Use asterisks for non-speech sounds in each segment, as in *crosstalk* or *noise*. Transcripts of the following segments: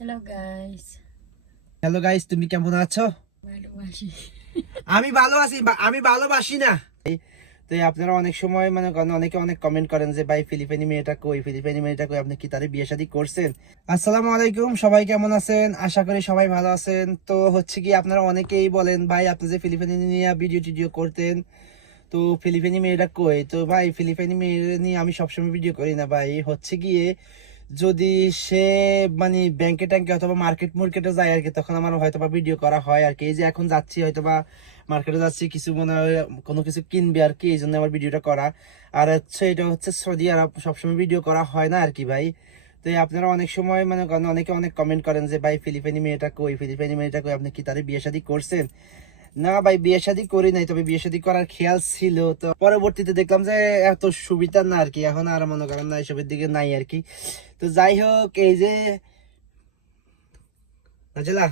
Hello guys hello guys তুমি কেমন আছো? ভালোবাসি। আমি ভালো আছি আমি ভালোবাসি না। তো আপনারা অনেক সময় মানে অনেকে অনেক কমেন্ট করেন যে ভাই ফিলিপাইনি মেয়েটা কই? ফিলিপাইনি মেয়েটা কই? আপনি কি তারে বিয়ে শাদী করছেন? আসসালামু আলাইকুম সবাই কেমন আছেন? আশা করি সবাই ভালো আছেন। তো হচ্ছে কি আপনারা অনেকেই বলেন ভাই আপনি যে ফিলিপাইনি নিয়ে ভিডিও টিডিও করতেন তো ফিলিপাইনি মেয়েটা কই? তো ভাই ফিলিপাইনি মেয়ে নিয়ে আমি সবসময় ভিডিও করি না ভাই। হচ্ছে গিয়ে যদি সে মানে ব্যাংকে ট্যাঙ্কে অথবা মার্কেট মার্কেটে যায় আর কি তখন আমার হয়তো বা ভিডিও করা হয় আর কি এই যে এখন যাচ্ছি হয়তো বা মার্কেটে যাচ্ছি, কিছু মনে হয় কোনো কিছু কিনবে আর কি এই জন্য আমার ভিডিওটা করা। আর হচ্ছে, এটা হচ্ছে সৌদি আরব, সবসময় ভিডিও করা হয় না আর কি ভাই। তো আপনারা অনেক সময় মানে অনেকে অনেক কমেন্ট করেন যে, ভাই, ফিলিপাইনি মেয়েটা কই? ফিলিপাইনি মেয়েটা কই? আপনি কি তারে বিয়ে শাদী করছেন? না ভাই বিয়ে শাদী করি নাই তবে বিয়ে শাদী করার খেয়াল ছিল। তো পরবর্তীতে দেখলাম যে এত সুবিধা না আর কি এখন আর মনে করেন না এসবের দিকে নাই আর কি। তো যাই হোক এই যে নাজলা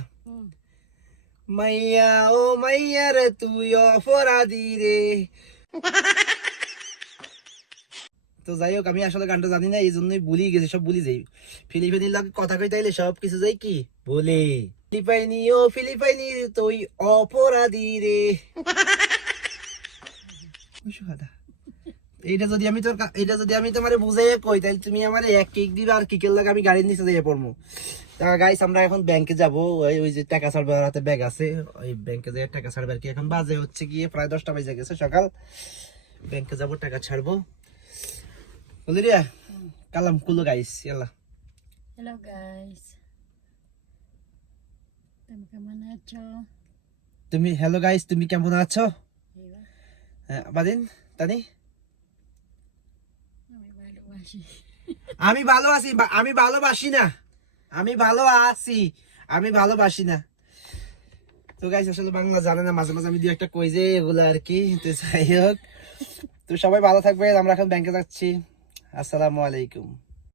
মাইয়া ও মাইয়া রে তুই অপরাধী রে। তো যাই হোক আমি আসলে গানটা জানি না এই জন্যই ভুলি গেছি সব ভুলি যাই। ফিলিপাইনির লাগে কথা কই তাইলে সব কিছু যাই কি? বলে ফিলিপাইনি ও ফিলিপাইনি তুই অপরাধী রে। *laughs* এইটা যদি আমি তোর এইটা যদি আমি তোমারে বুঝাইয়া কই তাহলে তুমি আমার এক কেক দিবা আর কেকের লাগে আমি গাড়ির নিচে যাইয়া পড়ব তা গাইস আমরা এখন ব্যাংকে যাব। ওই ওই যে টাকা ছাড়বে ওর হাতে ব্যাগ আছে। ওই ব্যাংকে যাই টাকা ছাড়বে আর কি এখন বাজে? হচ্ছে গিয়ে প্রায় দশটা বাজে গেছে সকাল। ব্যাংকে যাব টাকা ছাড়বো। বলি রে কালাম কুলো গাইস ইয়াল্লা। হ্যালো গাইস তুমি কেমন আছো? তুমি হ্যালো গাইস তুমি কেমন আছো? হ্যাঁ, বাদিন তানি? আমি ভালো আছি আমি ভালোবাসি না। আমি ভালো আছি আমি ভালোবাসি না। তো গাইস আসলে বাংলা জানে না মাঝে মাঝে আমি দু একটা কই যে এগুলো আর কি তো যাই হোক। তো সবাই ভালো থাকবে আমরা এখন ব্যাংকে যাচ্ছি। আসসালামু আলাইকুম।